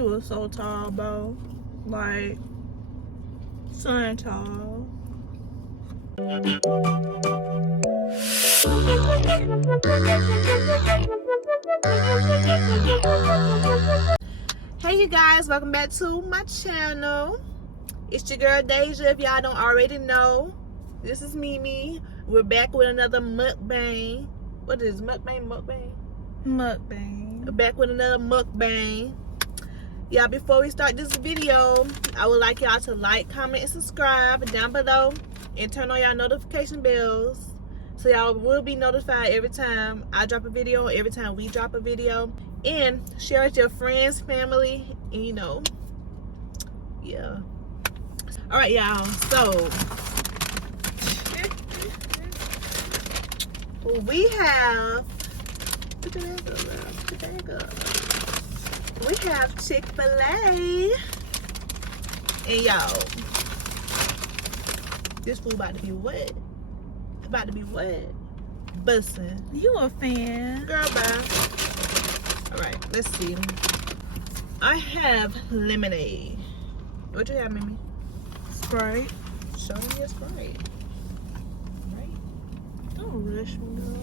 She was so tall, bro. Like, sun tall. Hey you guys, welcome back to my channel. It's your girl Deja, if y'all don't already know. This is Mimi. We're back with another mukbang. What is mukbang? Mukbang. Back with another mukbang. Y'all, before we start this video, I would like y'all to like, comment, and subscribe down below. And turn on y'all notification bells. So y'all will be notified every time I drop a video, every time we drop a video. And share it with your friends, family, and you know, yeah. Alright y'all, so we have Chick-Fil-A, and y'all, this food about to be wet. About to be wet. Bussin'. You a fan? Girl, bye. Alright, let's see. I have lemonade. What you have, Mimi? Sprite. Show me your Sprite. Right? Don't rush me, girl.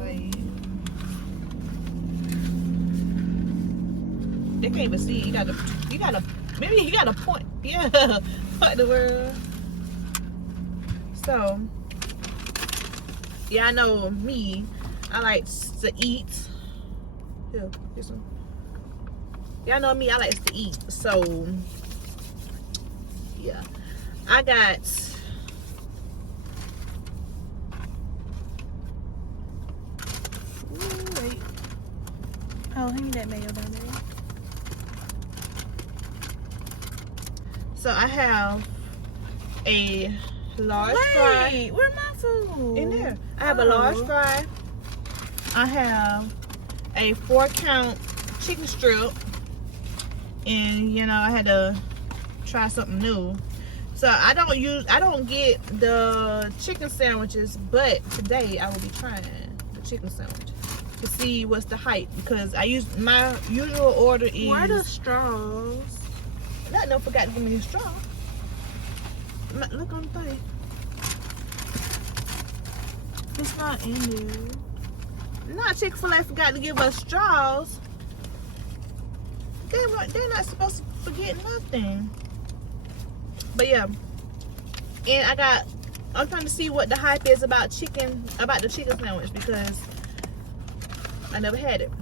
Wait. They can't even see. You gotta, maybe you gotta point. Yeah, fuck the world. So, yeah, I know me. I like to eat. Here, this one. Y'all know me. I like to eat. So, yeah, I got. Ooh, wait. Oh, hand me that mayo down there. So I have a large fry. Where's my food? In there. I have a large fry. I have a 4-count chicken strip. And you know, I had to try something new. So I don't get the chicken sandwiches, but today I will be trying the chicken sandwich to see what's the hype, because my usual order is. Where are the straws? Don't forget to give me a straw. Look on the thing. It's not in there. Not Chick-fil-A forgot to give us straws. They're not supposed to forget nothing. But yeah. And I'm trying to see what the hype is about the chicken sandwich, because I never had it.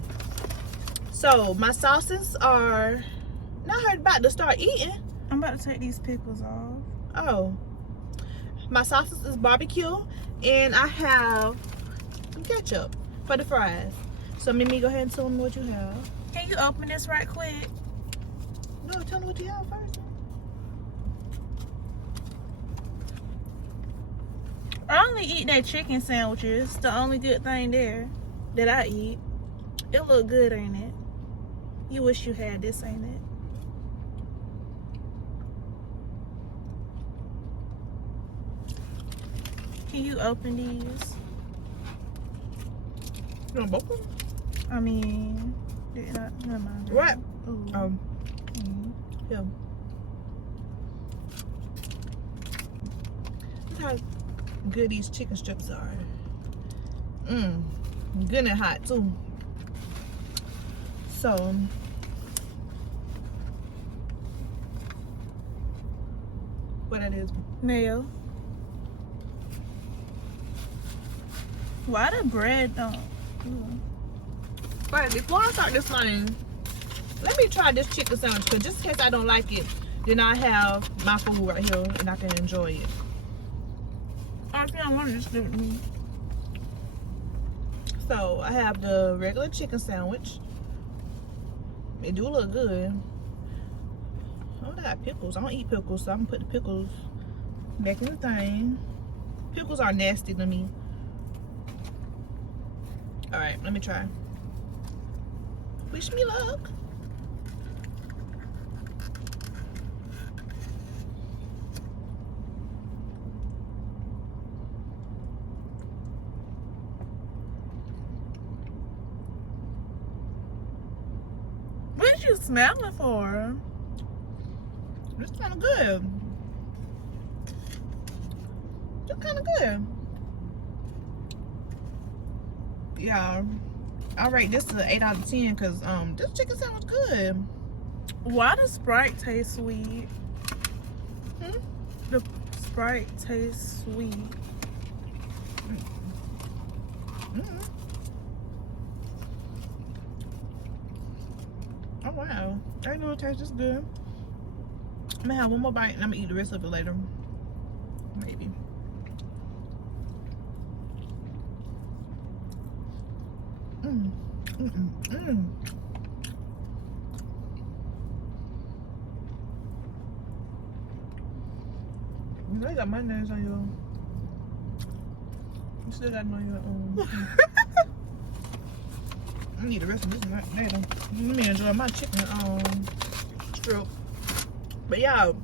So my sauces are not about to start eating. I'm about to take these pickles off. Oh. My sauces is barbecue, and I have ketchup for the fries. So Mimi, go ahead and tell me what you have. Can you open this right quick? No, tell me what you have first. I only eat that chicken sandwiches. The only good thing there that I eat. It look good, ain't it? You wish you had this, ain't it? Can you open these? You want both of them? I mean, never mind. What? Ooh. Yeah. Look how good these chicken strips are. Good and hot too. So, what that is? Mayo. Why the bread don't? Ooh. But before I start this thing, let me try this chicken sandwich, because just in case I don't like it, then I have my food right here and I can enjoy it. I don't want to just do it with me. So I have the regular chicken sandwich. It do look good. Oh, they got pickles. I don't eat pickles, so I'm gonna put the pickles back in the thing. Pickles are nasty to me. All right, let me try. Wish me luck. What you smelling for? It's kind of good. It's kind of good. Yeah, I rate this an 8 out of 10 because this chicken sandwich good. Why does Sprite taste sweet? Hmm? The Sprite tastes sweet. Mm-hmm. Oh wow, I didn't know it tastes this good. I'm gonna have one more bite and I'm gonna eat the rest of it later. Maybe. You know you got mayonnaise on your. You still got it on your I need the rest of this later. Let me enjoy my chicken strip. But y'all,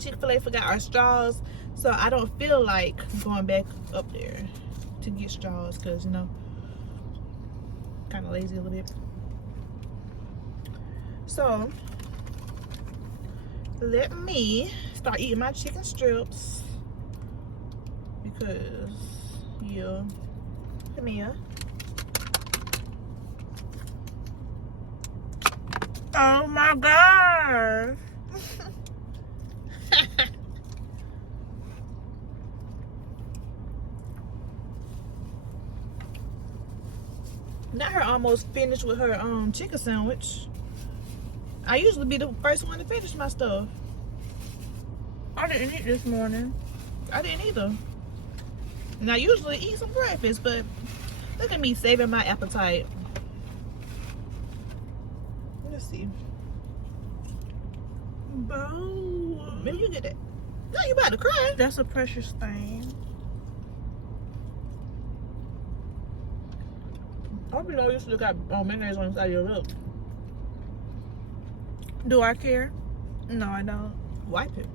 Chick-fil-A forgot our straws, so I don't feel like going back up there to get straws because you know, kind of lazy a little bit. So let me start eating my chicken strips because yeah, come here. Oh my god. Not her almost finished with her chicken sandwich. I usually be the first one to finish my stuff. I didn't eat this morning. I didn't either. And I usually eat some breakfast, but look at me saving my appetite. Let's see. Boo. Maybe you get that. No, you about to cry. That's a precious thing. I hope you know you still got mayonnaise on the side of your lip. Do I care? No, I don't. Wipe it.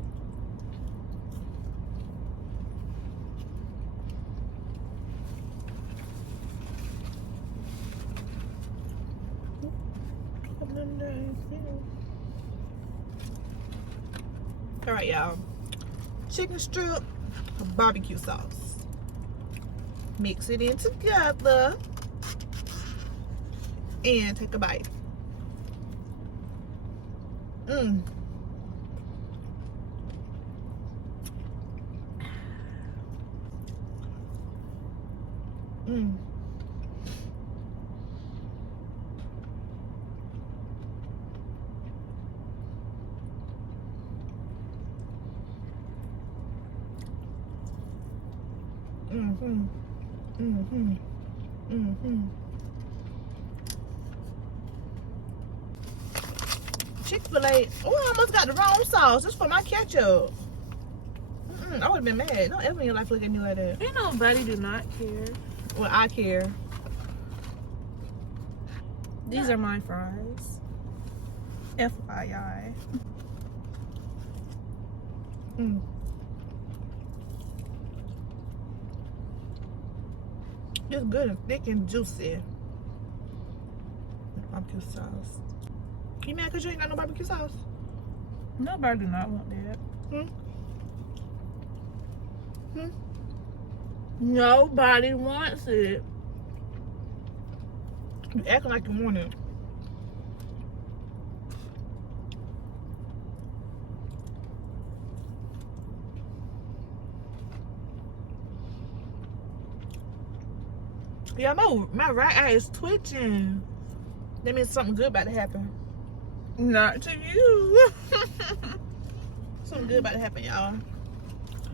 All right, y'all. Chicken strip, barbecue sauce. Mix it in together and take a bite. Mmm. Mmm. Mm-hmm. Mm-hmm. Mm-hmm. Chick-fil-A. Oh, I almost got the wrong sauce. It's for my ketchup. I would have been mad. Don't ever in your life look at me like that. Ain't nobody do not care. Well, I care. These are my fries. FYI. Mm. It's good and thick and juicy. Barbecue sauce. You mad because you ain't got no barbecue sauce? Nobody do not want that. Hmm? Hmm? Nobody wants it. You acting like you want it. Yeah, my right eye is twitching. That means something good about to happen. Not to you. Something good about to happen, y'all.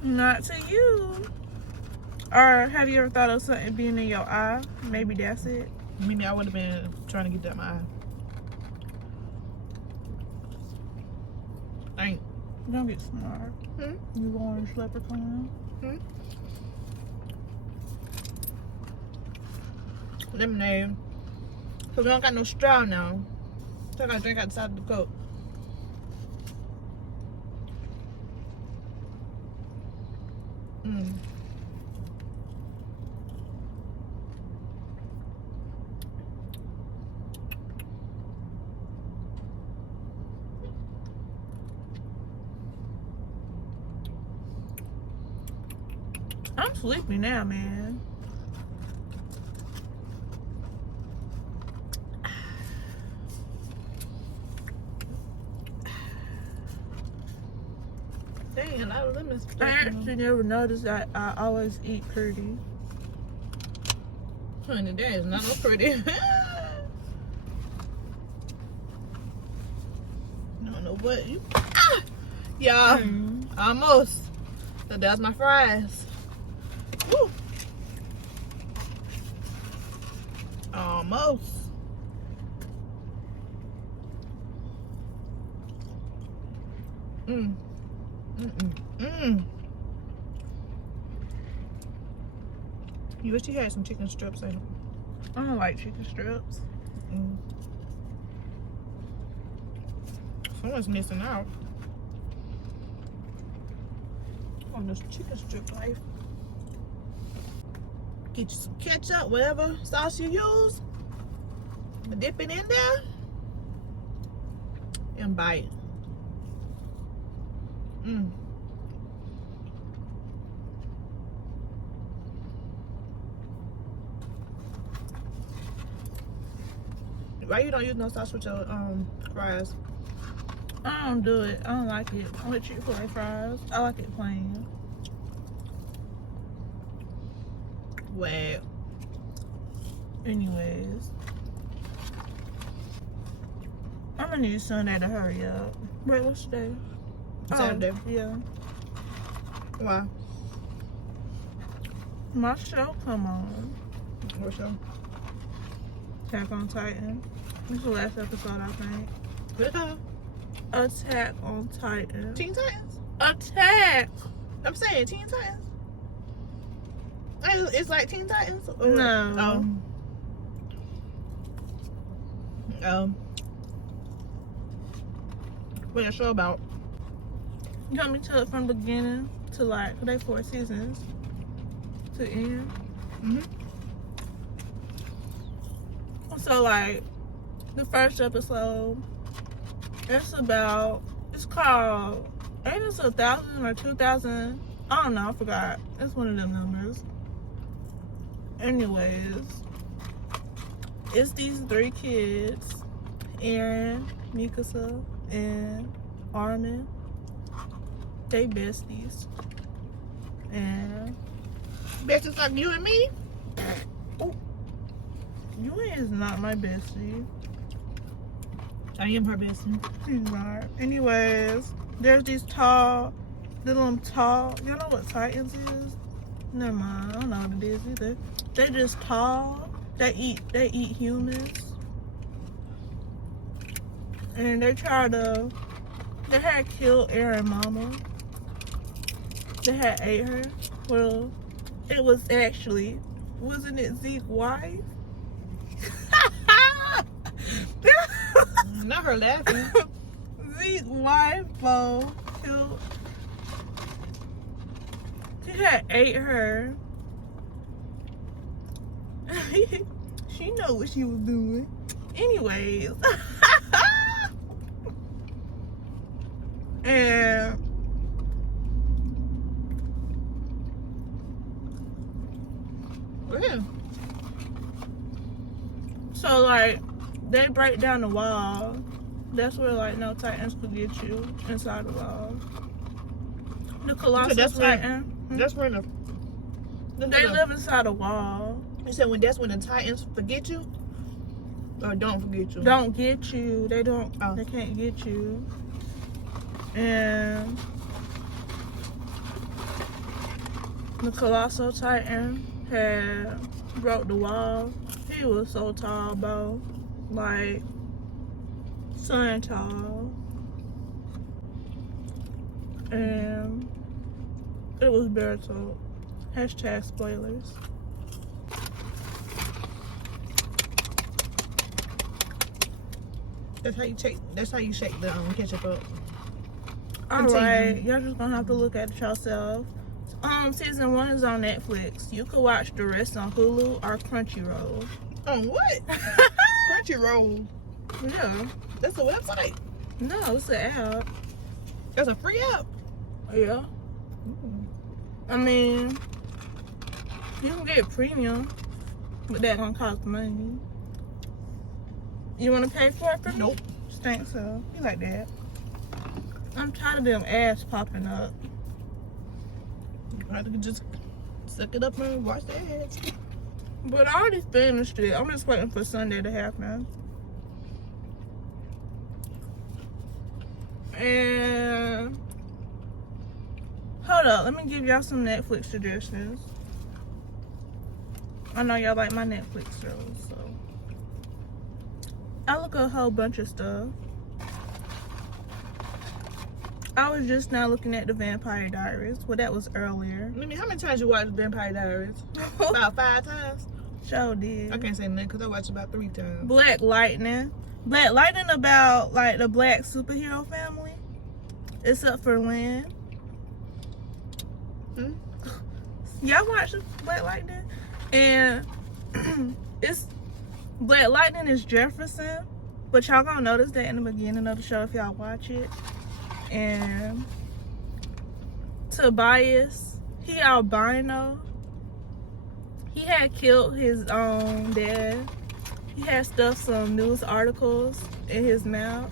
Not to you. Or have you ever thought of something being in your eye? Maybe that's it. Maybe I would have been trying to get that in my eye. Ain't. Don't get smart. Hmm? You orange leprechaun. Hmm? Lemonade. Cause we don't got no straw now. So I gotta drink outside of the Coke. Mm. I'm sleepy now, man. Dang, a lot of lemon stuff. I actually never noticed that I always eat pretty. Honey, that is not no pretty. I don't know what you. Y'all, almost. So that's my fries. Woo. Almost. You wish you had some chicken strips in it. I don't like chicken strips. Someone's missing out on this chicken strip life. Get you some ketchup, whatever sauce you use. Dip it in there and bite. Why you don't use no sauce with your fries? I don't do it. I don't like it. I like Chick-Fil-A fries. I like it plain. Well, anyways, I'm gonna need Sunday to hurry up. Wait, what's today? Saturday. Yeah. Why? My show come on. What show? Attack on Titan. This is the last episode, I think. What it called? Attack on Titan. Teen Titans? Attack! I'm saying Teen Titans. It's like Teen Titans? Or, No. What a show about? You want me to tell it from beginning to like, they 4 seasons to end? So like, the first episode, it's called, ain't it 1,000 or 2,000? I don't know, I forgot. It's one of them numbers. Anyways, it's these 3 kids, Aaron, Mikasa, and Armin. They besties. And Besties like you and me? you is not my bestie. I am her bestie. She's not. Anyways, there's these tall, you know what Titans is? Never mind, I don't know what it is either. They just tall. They eat humans. And they had killed Aaron's mama. They had ate her. Well, it was actually, wasn't it Zeke's wife? Not her laughing. Zeke's wife, killed. She had ate her. She know what she was doing. Anyways. And Yeah. so like they break down the wall. That's where like no Titans could get you inside the wall. The colossal Titan. That's where They live inside a wall. You said that's when the Titans forget you? Or don't forget you? Don't get you. They don't. Oh. They can't get you. And the colossal Titan had broke the wall. He was so tall, bro. Like sun tall. And it was Bertolt. Hashtag spoilers. That's how you shake the ketchup up. Alright, y'all just gonna have to look at it yourself. Season 1 is on Netflix. You could watch the rest on Hulu or Crunchyroll. On what? Crunchyroll. Yeah. That's a website. No, it's an app. That's a free app. Yeah. I mean, You can get premium, but that gonna cost money. You wanna pay for it for me? Nope. Think so. You like that? I'm tired of them ass popping up. I could just suck it up and watch the ads. But I already finished it. I'm just waiting for Sunday to happen. And hold up, let me give y'all some Netflix suggestions. I know y'all like my Netflix shows, so I look at a whole bunch of stuff. I was just now looking at the Vampire Diaries. Well, that was earlier. I mean, how many times you watched Vampire Diaries? About 5 times? Sure did. I can't say nothing because I watched about 3 times. Black Lightning. Black Lightning about like the black superhero family. Except for Lynn. Y'all watch Black Lightning? And it's Black Lightning is Jefferson. But y'all gonna notice that in the beginning of the show if y'all watch it. And Tobias, he albino. He had killed his dad. He had stuffed some news articles in his mouth,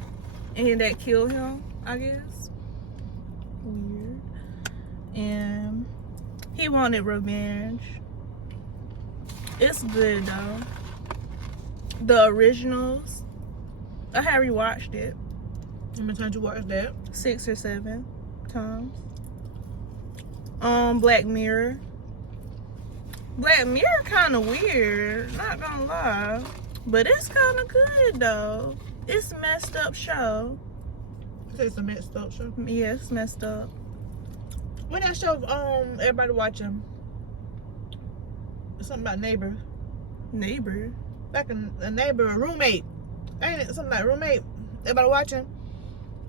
and that killed him, I guess. Weird. And he wanted revenge. It's good though. The originals, I have rewatched it. How many times you watched that? 6 or 7 times. Black Mirror. Black Mirror kind of weird, not gonna lie, but it's kind of good though. It's a messed up show. It's a messed up show. Yeah, it's messed up. What that show? Everybody watching. Something about neighbor. Neighbor. Like a neighbor, a roommate. Ain't it something like roommate? Everybody watching?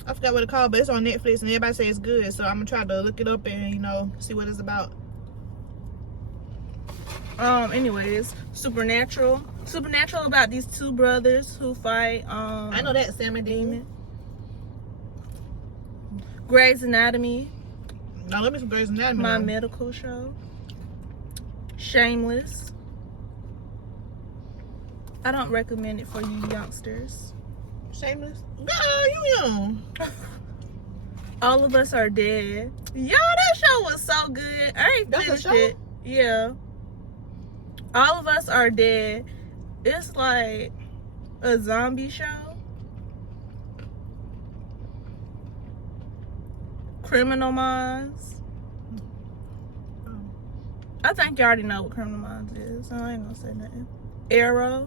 I forgot what it's called, but it's on Netflix and everybody say it's good. So I'm gonna try to look it up and see what it's about. Anyways, Supernatural about these 2 brothers who fight I know that Sam and Demon. Grey's Anatomy. Now let me some Grey's Anatomy. My medical show. Shameless. I don't recommend it for you youngsters. Shameless? Girl, you young. All of Us Are Dead. Yo, that show was so good. I ain't finished it. Yeah. All of Us Are Dead. It's like a zombie show. Criminal Minds. I think you already know what Criminal Minds is. So I ain't gonna say nothing. Arrow.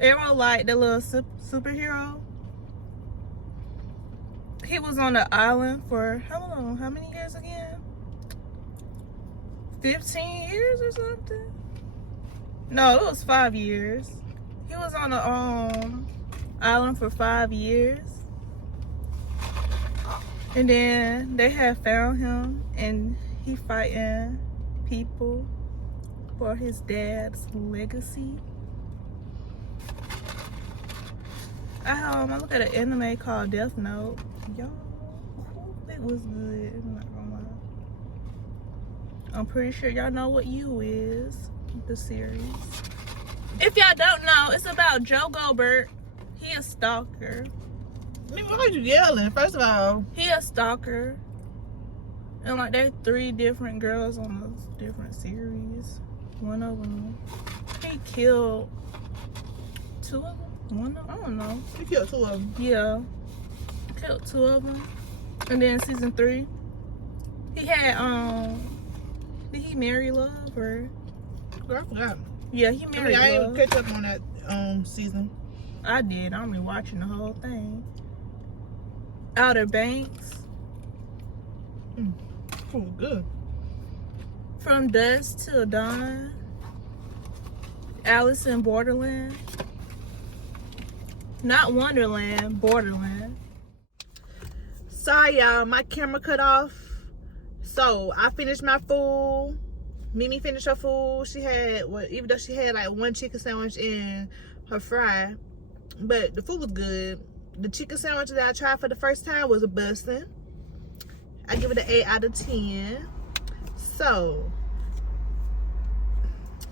Arrow, like the little superhero. He was on the island for how long? How many years again? 15 years or something? No, it was 5 years. He was on the island for 5 years. And then they had found him and he fighting people for his dad's legacy. I look at an anime called Death Note. Y'all, it was good. I'm not gonna lie. I'm pretty sure y'all know what You is, the series. If y'all don't know, it's about Joe Goldberg. He a stalker. I mean, why are you yelling? First of all, he a stalker. And like there's 3 different girls on those different series. One of them, he killed 2 of them. One of them, I don't know. He killed 2 of them. Yeah, killed 2 of them. And then season 3, he had did he marry Love or? Girl, I forgot. Yeah, he married I Love. didn't catch up on that season. I did. I'm rewatching the whole thing. Outer Banks. Oh, good. From Dusk Till Dawn. Alice in Borderland. Not Wonderland, Borderland. Sorry, y'all. My camera cut off. So, I finished my food. Mimi finished her food. She had, even though she had like 1 chicken sandwich and her fry. But the food was good. The chicken sandwich that I tried for the first time was a bussin'. I give it an 8 out of 10. So,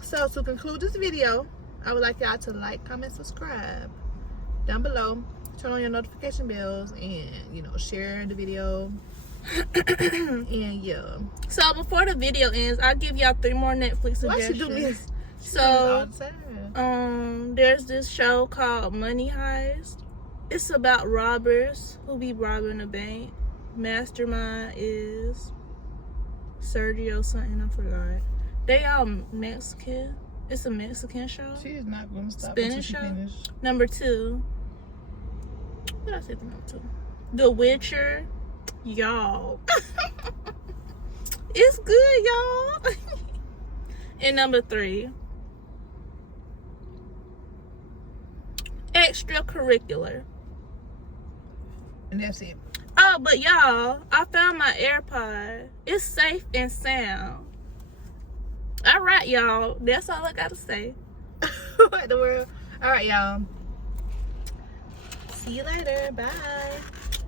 So to conclude this video, I would like y'all to like, comment, subscribe down below. Turn on your notification bells and, you know, share the video. And yeah. So before the video ends, I'll give y'all 3 more Netflix suggestions. Why she do this? So, there's this show called Money Heist. It's about robbers who be robbing a bank. Mastermind is Sergio something, I forgot. They all Mexican. It's a Mexican show. She is not going to stop Spanish show. Number 2. What did I say for number 2? The Witcher. Y'all. It's good, y'all. And number 3. Extracurricular. And that's it. Oh, but y'all, I found my AirPod. It's safe and sound. All right, y'all. That's all I gotta say. What the world? All right, y'all. See you later. Bye.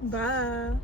Bye.